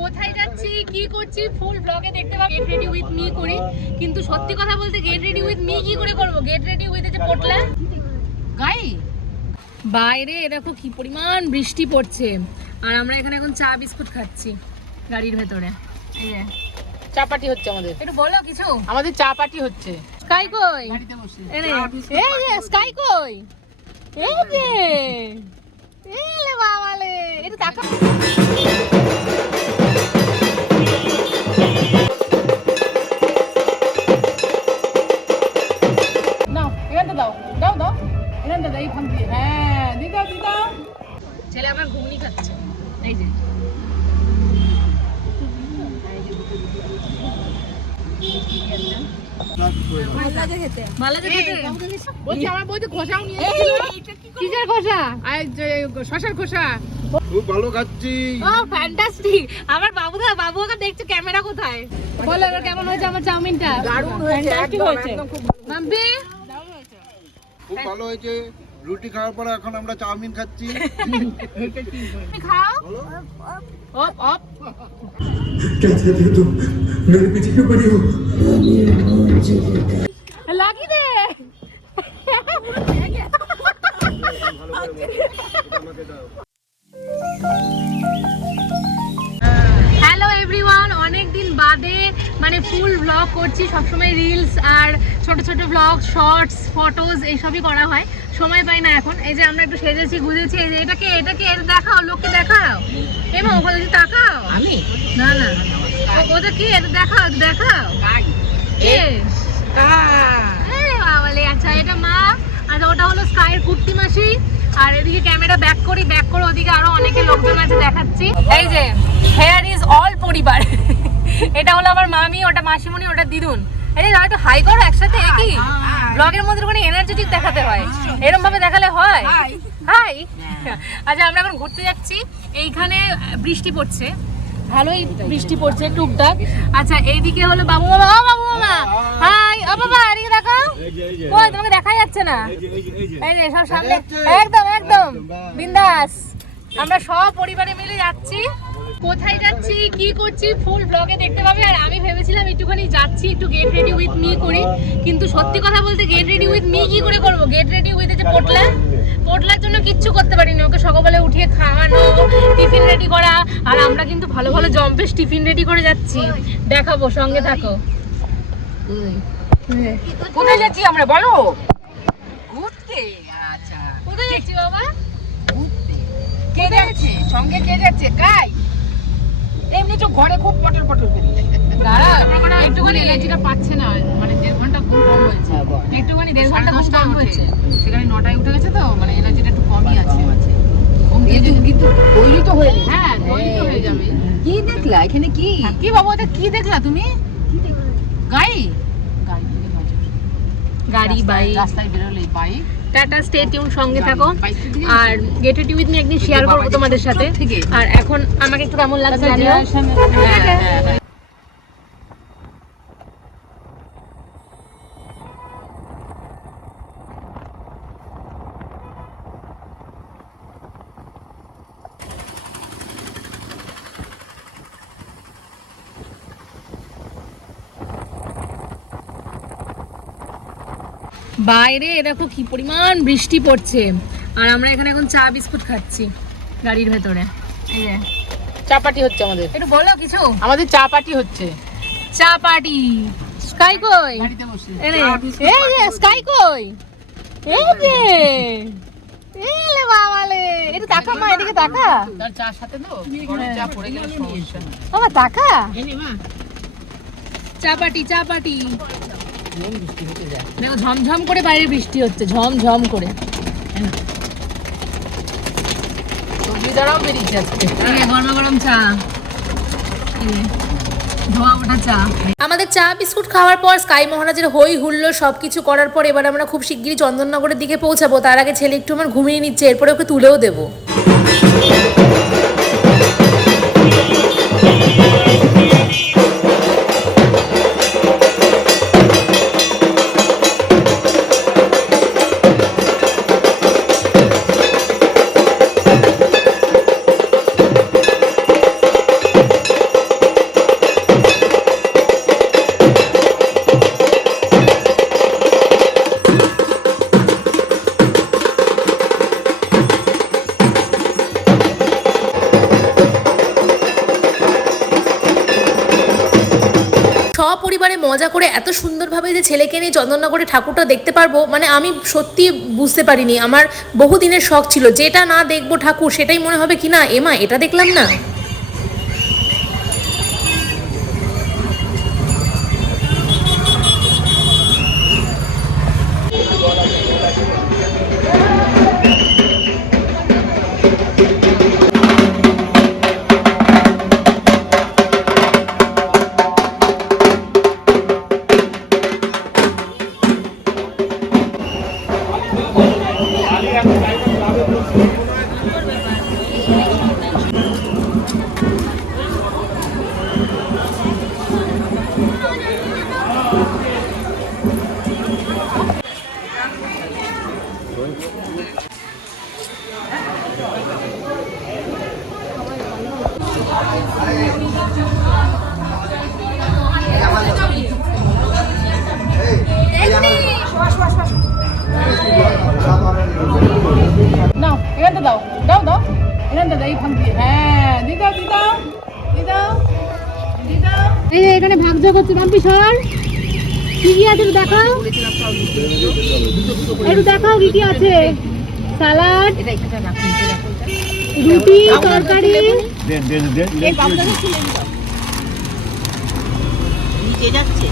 কোথায় যাচ্ছি কি করছি ফুল ব্লগে দেখতে পাবো। গেট রেডি উইথ মি করি। কিন্তু সত্যি কথা বলতে গেট রেডি উইথ মি কি করে করব? গেট রেডি উইথ যে পটলা গাই! বাইরে দেখো কি পরিমাণ বৃষ্টি পড়ছে। আর আমরা এখানে এখন চা বিস্কুট খাচ্ছি গাড়ির ভেতরে। এই যে চা পার্টি হচ্ছে আমাদের। একটু বলো কিছু। আমাদের চা পার্টি হচ্ছে। স্কাই কই? এই যে স্কাই কই? এই যে। এলে বাবালে। এটা তাকা ছেলে আমার ঘুগনি খাচ্ছে। এই যে। আমার বাবু ওকে দেখছে ক্যামেরা কোথায়? বলো এবার কেমন হয়েছে আমার চাউমিনটা? দারুণ হয়েছে একদম খুব ভালো হয়েছে। রুটি খাওয়ার পরে এখন আমরা চাউমিন খাচ্ছি তুমি খাও বলো অপ অপ कैसे थे तुम मेरे पीछे क्यों पड़ी हो লাগি দে হ্যালো এভরিওয়ান অনেক দিন বাদে মানে ফুল ব্লগ করছি সবসময় রিলস আর ছোট ছোট ব্লগ শর্টস ফটোজ এইসবই করা হয় সময় পাই না এখন। এই যে আমরা একটু সেজেছি গুজেছি এই যে এটাকে এটাকে এটা দেখাও লোককে দেখাও। এমা ওখানে যদি তাকাও। আমি? না না। ওটা কি? এটা দেখাও দেখাও। কে? কা আরে বাবালে আচ্ছা এটা মা আর ওটা হলো স্কাইয়ের কুর্তি মাসি। আর এদিকে ক্যামেরা ব্যাক করি ব্যাক করে ওদিকে আরও অনেকে লোকজন আছে দেখাচ্ছি। এই যে হেয়ার ইজ অল পরিবার। এটা হলো আমার মামি ওটা মাসিমণি ওটা দিদুন। আরে না একটু হাই করো একসাথে কি ব্লগের মধ্যে কোনো এনার্জেটিক দেখাতে হয়। এরকম ভাবে দেখালে হয়? হাই হাই আচ্ছা আমরা এখন ঘুরতে যাচ্ছি। এইখানে বৃষ্টি পড়ছে। ভালোই বৃষ্টি পড়ছে টুকটাক। আচ্ছা এইদিকে হলো বাবু মামা। ও বাবু মামা! হাই ও বাবা এদিকে দেখাও ওই তোমাকে দেখাই যাচ্ছে না। এই যে সব সামনে। একদম একদম। বিন্দাস। আমরা সব পরিবারে মিলে যাচ্ছি। কোথায় যাচ্ছি কি করছি ফুল ব্লগে দেখতে পাবে। আর আমি ভেবেছিলাম একটুখানি যাচ্ছি একটু গেট রেডি উইথ মি করি। কিন্তু সত্যি কথা বলতে গেট রেডি উইথ মি কি করে করব? গেট রেডি উইথ যে পোটলা পোটলার জন্য কিচ্ছু করতে পারিনি। ওকে সকালবেলা উঠিয়ে খাওয়ানো টিফিন রেডি করা। আর আমরা কিন্তু ভালো ভালো জম্পেস টিফিন রেডি করে যাচ্ছি। দেখাবো সঙ্গে থাকো। কোথায় যাচ্ছি আমরা বলো? ঘুরতে। আচ্ছা। কোথায় যাচ্ছি বাবা? ঘুরতে। কে যাচ্ছে? সঙ্গে কে যাচ্ছে? কাই? এমনি তো ঘরে খুব পটল পটল বেরিয়ে দাঁড়া একটুখানি এনার্জিটা পাচ্ছে না মানে দেড় ঘণ্টা ঘুম কম হয়েছে। একটুখানি দেড় ঘণ্টা ঘুম কম হয়েছে। সেখানে নটায় উঠে গেছে তো মানে এনার্জিটা একটু কমই আছে। কিন্তু তৈরি তো হয়ে হ্যাঁ তৈরি তো হয়ে যাবে। কি দেখলা? এখানে কি? কি বাবা ওটা কি দেখলা তুমি? গাড়ি? গাড়ি গাড়ি বাইক রাস্তায় বেরোলে বাইক টাটা স্টে টিউন সঙ্গে থাকো। আর গেট রেডি উইথ মি একদিন শেয়ার করব তোমাদের সাথে। আর এখন আমাকে একটু কেমন লাগছে বাইরে দেখো কি পরিমাণ বৃষ্টি পড়ছে। আর আমরা এখানে এখন চা বিস্কুট খাচ্ছি গাড়ির ভেতরে। এই যে। চা পার্টি হচ্ছে আমাদের। একটু বলো কিছু। আমাদের চা পার্টি হচ্ছে। চা পার্টি। স্কাই কই? এই যে স্কাই কই? এই যে। এলে বাবালে। এটা তাকা মা এদিকে তাকা। তার চার সাথে তো চা পড়ে গেলে সমস্যা। বাবা তাকা। এনে মা। চা পার্টি চা পার্টি। বৃষ্টি হতে যায়। দেখো ঝমঝম করে বাইরে বৃষ্টি হচ্ছে ঝমঝম করে। সবজি দ্বারাও বেরিয়েছে আজকে। গরম গরম চা। ধোয়া ওঠা চা। আমাদের চা বিস্কুট খাওয়ার পর স্কাই মহারাজের হই হুল্লো সব কিছু করার পর এবার আমরা খুব শিগগিরই চন্দননগরের দিকে পৌঁছাবো। তার আগে ছেলে একটু আমার ঘুমিয়ে নিচ্ছে এরপরে ওকে তুলেও দেবো। মজা করে এত সুন্দরভাবে যে ছেলেকে নিয়ে চন্দননগরে ঠাকুরটা দেখতে পারব মানে আমি সত্যি বুঝতে পারিনি। আমার বহুদিনের শখ ছিল, যেটা না দেখব ঠাকুর সেটাই মনে হবে কি না? এমা এটা দেখলাম না। এই হ্যাঁ এখানে ভাগযোগ হচ্ছে বাম্পি সর। কি কি আছে দেখাও। একটু দেখাও কি কি আছে। সালাড রুটি তরকারি। যাচ্ছে।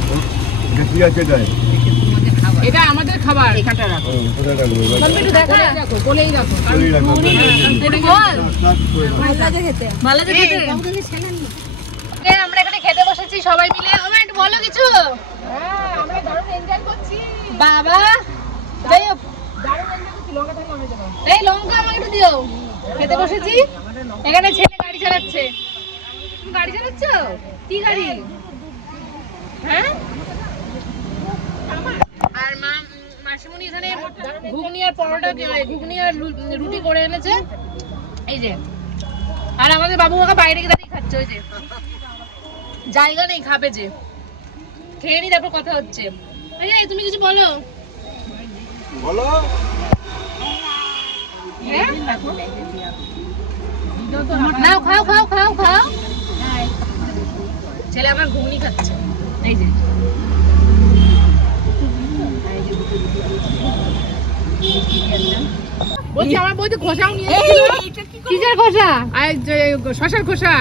কি আছে তাই এটা আমাদের খাবার। এখানটা রাখো। দেখা? রাখো কোলেই রাখো। ভালো আমরা এখানে খেতে বসেছি সবাই মিলে। ওমা একটু বলো কিছু। হ্যাঁ আমরা দারুণ এনজয় করছি। বাবা যাই হোক। এই লঙ্কা আমাকে একটু দিও। খেতে বসেছি। এখানে ছেলে গাড়ি চালাচ্ছে। তুমি গাড়ি চালাচ্ছ? কি গাড়ি? হ্যাঁ? আর মা মাসিমণি এখানে ঘুগনি আর পরোটা ঘুগনি আর রুটি করে এনেছে। এই যে। আর আমাদের বাবু কাকা বাইরে গিয়ে দাঁড়িয়ে খাচ্ছে ওই যে। জায়গা নেই খাবে যে। খেয়ে নি তারপর কথা হচ্ছে। এই যে তুমি কিছু বলো? বলো। হ্যাঁ? নাও খাও খাও খাও খাও। ছেলে আমার ঘুগনি খাচ্ছে। এই যে। বলছি আমার বই খোসাও নিয়ে কিসের খোসা শশার খোসা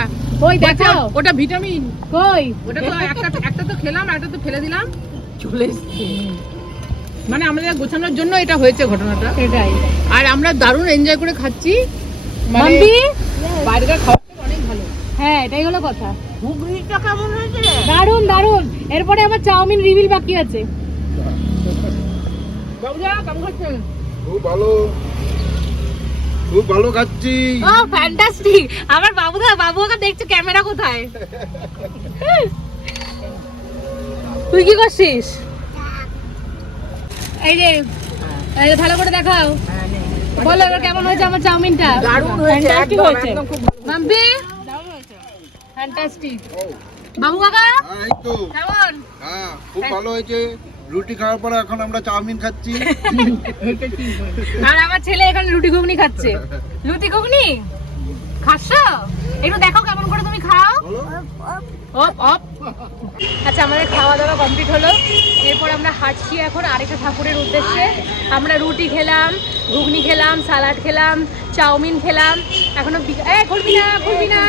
দেখাও। ওটা ভিটামিন। কই? ওটা তো একটা একটা তো খেলাম একটা তো ফেলে দিলাম। চলে এসছে। মানে আমাদের গোছানোর জন্য এটা হয়েছে ঘটনাটা। সেটাই আর আমরা দারুণ এনজয় করে খাচ্ছি। মানে খাবার অনেক ভালো। হ্যাঁ এটাই হলো কথা। ঘুগনিটা কেমন হয়েছে? দারুণ দারুণ এরপরে আমার চাউমিন রিভিল বাকি আছে। বাবুদা কেমন খাচ্ছেন খুব ভালো। খুব ভালো খাচ্ছি। ও ফ্যান্টাস্টিক আমার বাবুদা বাবু ওকে দেখছে ক্যামেরা কোথায়? তুই কি করছিস? এই যে এই যে ভালো করে দেখাও। বলো এবার কেমন হয়েছে আমার চাউমিনটা? দারুণ হয়েছে একদম হয়েছে। একদম খুব ভালো। মাম্পি? ফ্যান্টাস্টিক বাবু কাকা? হ্যাঁ এই তো। কেমন? হ্যাঁ খুব ভালো হয়েছে। রুটি খাওয়ার পরে এখন আমরা চাউমিন খাচ্ছি। আর আমার ছেলে এখানে রুটি ঘুগনি খাচ্ছে। রুটি ঘুগনি? খাচ্ছ? একটু দেখো কেমন করে তুমি খাও। অপ অপ আচ্ছা আমাদের খাওয়া দাওয়া কমপ্লিট হলো। এরপর আমরা হাঁটছি এখন আরেকটা ঠাকুরের উদ্দেশ্যে। আমরা রুটি খেলাম ঘুগনি খেলাম সালাড খেলাম চাউমিন খেলাম। এখনও খুলবি না খুলবি না।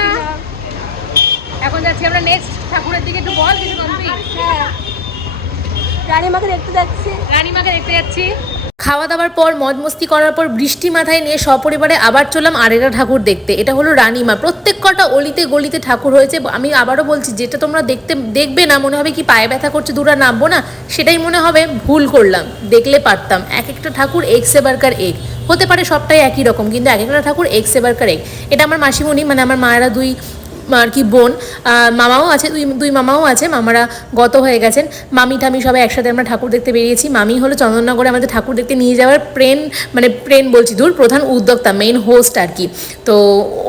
এখন যাচ্ছি আমরা নেক্সট ঠাকুরের দিকে। একটু বল কিছু কমপ্লিট রানীমাকে দেখতে যাচ্ছি। রানীমাকে দেখতে যাচ্ছি। খাওয়া দাওয়ার পর মজ মস্তি করার পর বৃষ্টি মাথায় নিয়ে সপরিবারে আবার চললাম আরেকটা ঠাকুর দেখতে। এটা হলো রানীমা। প্রত্যেক কটা অলিতে গলিতে ঠাকুর হয়েছে। আমি আবারও বলছি যেটা তোমরা দেখতে দেখবে না মনে হবে কি পায়ে ব্যথা করছে দূরা নামবো না সেটাই মনে হবে ভুল করলাম। দেখলে পারতাম। এক একটা ঠাকুর এক সেবারকার এক। হতে পারে সবটাই একই রকম কিন্তু এক একটা ঠাকুর এক সেবারকার এক। এটা আমার মাসিমণি মানে আমার মায়েরা দুই আর কি বোন মামাও আছে, দুই দুই মামাও আছে, মামারা গত হয়ে গেছেন। মামি টামি সবাই একসাথে আমরা ঠাকুর দেখতে বেরিয়েছি। মামি হলো চন্দননগরে আমাদের ঠাকুর দেখতে নিয়ে যাওয়ার প্রেন মানে প্রেন বলছি দূর, প্রধান উদ্যোক্তা মেইন হোস্ট আর কি। তো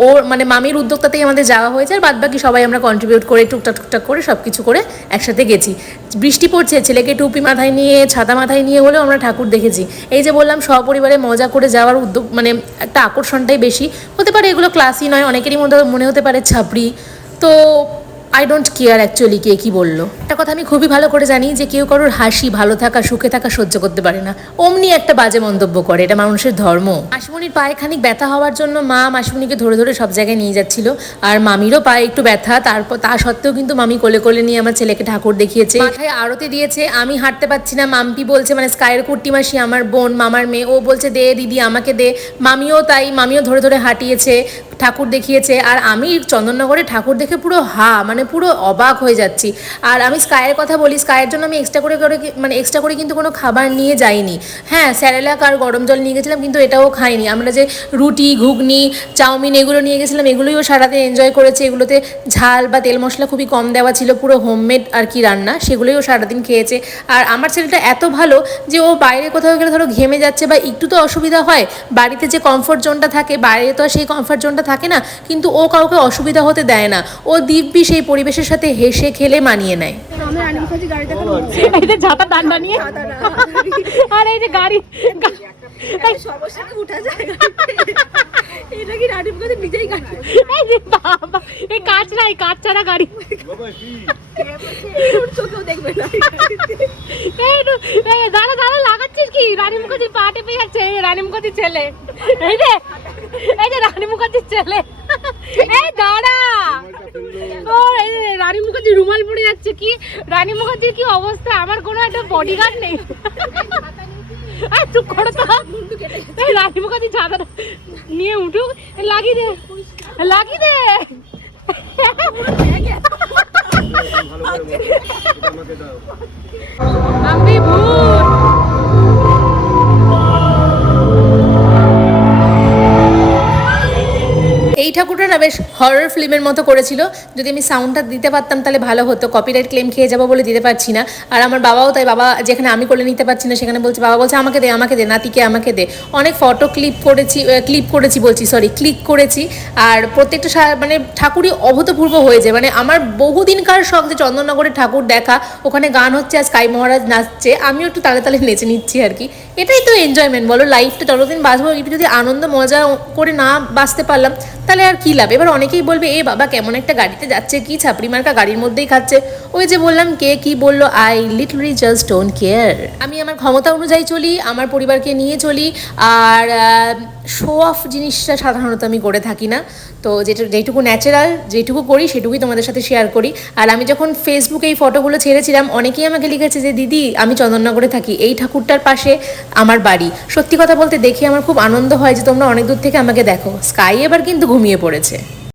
ওর মানে মামির উদ্যোক্তাতেই আমাদের যাওয়া হয়েছে, আর বাদ বাকি সবাই আমরা কন্ট্রিবিউট করে, টুকটাক টুকটাক করে সব কিছু করে একসাথে গেছি। বৃষ্টি পড়ছে, ছেলেকে টুপি মাথায় নিয়ে, ছাতা মাথায় নিয়ে হলেও আমরা ঠাকুর দেখেছি। এই যে বললাম, সপরিবারে মজা করে যাওয়ার উদ্যোগ মানে একটা আকর্ষণটাই বেশি। হতে পারে এগুলো ক্লাসই নয়, অনেকেরই মধ্যে মনে হতে পারে ছাপড়ি তো আই ডোন্ট কেয়ার অ্যাকচুয়ালি কে কি বলল। একটা কথা আমি খুবই ভালো করে জানি যে কেউ কারোর হাসি, ভালো থাকা, সুখে থাকা সহ্য করতে পারে না। অমনি একটা বাজে মন্তব্য করে, এটা মানুষের ধর্ম। মাসিমণির পায়ে খানিক ব্যথা হওয়ার জন্য মা মাসিমণিকে ধরে ধরে সব জায়গায় নিয়ে যাচ্ছিল। আর মামিরও পায়ে একটু ব্যথা, তারপর তা সত্ত্বেও কিন্তু মামি কোলে কোলে নিয়ে আমার ছেলেকে ঠাকুর দেখিয়েছে। মাথায় আরতি দিয়েছে, আমি হাঁটতে পারছি না, মাম্পি বলছে মানে স্কাইয়ের কুর্তি মাসি আমার বোন, মামার মেয়ে। ও বলছে, দে দিদি, আমাকে দে। মামিও তাই, মামিও ধরে ধরে হাঁটিয়েছে। ঠাকুর দেখিয়েছে, আর আমি চন্দননগরে ঠাকুর দেখে পুরো হা মানে পুরো অবাক হয়ে যাচ্ছি। আর আমি স্কায়ের কথা বলি স্কায়ের জন্য আমি এক্সট্রা করে করে মানে এক্সট্রা করে কিন্তু কোনো খাবার নিয়ে যাইনি। হ্যাঁ স্যারেলাক আর গরম জল নিয়ে গেছিলাম, কিন্তু এটাও খাইনি। আমরা যে রুটি, ঘুগনি, চাউমিন এগুলো নিয়ে গেছিলাম, এগুলোই ও সারাতে এনজয় করেছে। এগুলোতে ঝাল বা তেল মশলা খুবই কম দেওয়া ছিল, পুরো হোমমেড আর কি রান্না, সেগুলোই ও সারাদিন খেয়েছে। আর আমার ছেলেটা এত ভালো যে ও বাইরে কোথাও গেলে ধরো ঘেমে যাচ্ছে বা একটু তো অসুবিধা হয়, বাড়িতে যে কমফোর্ট জোনটা থাকে, বাইরে তো সেই কমফোর্ট জোনটা থাকে না কিন্তু ও কাউকে অসুবিধা হতে দেয় না। ও দিব্যি সেই পরিবেশের সাথে হেসে খেলে মানিয়ে নেয়। এই যে ছাতা ডান্ডা নিয়ে আর এই যে গাড়ি এই যে বাবা এই কাজ নাই কাজ ছাড়া গাড়ি। এই তো- এই দাঁড়া দাঁড়া লাগাচ্ছিস কি? রানী মুখার্জির পা টেপে যাচ্ছে রানী মুখার্জির ছেলে। এই যে এই যে রানী মুখার্জির ছেলে। এই দাঁড়া। ও এই রানী মুখার্জির রুমাল পড়ে যাচ্ছে কি? রানী মুখার্জির কি অবস্থা? আমার কোনো একটা বডিগার্ড নেই। আর চুপ করো তো। রানী মুখার্জি ছাতাটা নিয়ে উঠুক। লাগিয়ে দে। লাগিয়ে দে। আমি ভূত। বেশ হরর ফিল্মের মতো করেছিল। যদি আমি সাউন্ডটা দিতে পারতাম তাহলে ভালো হতো। কপিরাইট ক্লেম খেয়ে যাব বলে দিতে পারছি না। আর আমার বাবাও তাই, বাবা যেখানে আমি করে নিতে পারছি না সেখানে বলছে, বাবা বলছে আমাকে দে আমাকে দে, নাতিকে আমাকে দে। অনেক ফটো ক্লিপ করেছি ক্লিপ করেছি বলছি সরি ক্লিক করেছি। আর প্রত্যেকটা মানে ঠাকুরই অভূতপূর্ব হয়েছে মানে আমার বহুদিনকার শখ যে চন্দননগরে ঠাকুর দেখা। ওখানে গান হচ্ছে আর স্কাই মহারাজ নাচছে। আমিও একটু তালে তালে নেচে নিচ্ছি আর কি। এটাই তো এনজয়মেন্ট বলো লাইফটা যতদিন বাঁচবো, একটু যদি আনন্দ, মজা করে না বাঁচতে পারলাম, তাহলে আর কি লাভ? এবার অনেকেই বলবে, এ বাবা, কেমন একটা গাড়িতে যাচ্ছে, কি ছাপড়ি মার্কা গাড়ির মধ্যেই খাচ্ছে? ওই যে বললাম, কে কি বলল I literally just don't care আমি আমার ক্ষমতা অনুযায়ী চলি, আমার পরিবারকে নিয়ে চলি, আর শো অফ জিনিসটা সাধারণত আমি করে থাকি না। তো যেটা, যেটুকু ন্যাচারাল যেটুকু করি, সেটুকুই তোমাদের সাথে শেয়ার করি। আর আমি যখন ফেসবুকে এই ফটোগুলো ছেড়েছিলাম, অনেকেই আমাকে লিখেছে যে, দিদি, আমি চন্দননগরে থাকি, এই ঠাকুরটার পাশে আমার বাড়ি। সত্যি কথা বলতে দেখে আমার খুব আনন্দ হয় যে, তোমরা অনেক দূর থেকে আমাকে দেখো। স্কাই এবার কিন্তু ঘুমিয়ে পড়েছে।